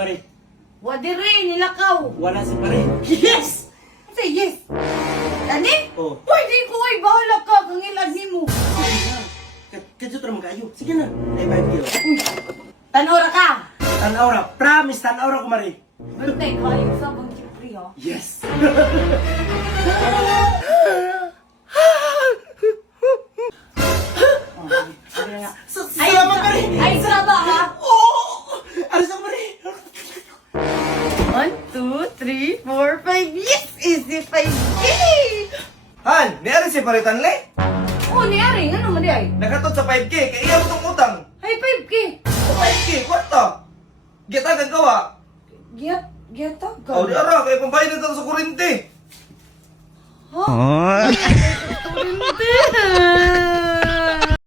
Mari. Wadiri, nilakaw. Wala si Mari. Yes! Say yes. Dani? Oh. Pwede ko ay bahala ka kang ilag nimo. Kadyo to naman kayo. Sige na. Ay, 5 kilo. Tanora ka. Tanaura. Promise, tanaura ko, Mari. Bantay ko ay sa bang Jeffrey ha. Yes. Salamat, Mari. Ay, saba ha. Oh! Aras ako, Mari. 1, 2, 3, 4, 5. Yes! Easy 5K! Han, niari si paritan le. Oh, niyari. Nga naman di ay. Nakatot sa 5K, kaya iya mo tong utang. Ay, 5K. Sa 5K, kwarta. Gita gagawa. Geta O di ka. ara, kaya pambayad na sa kurente. Ha? Ay,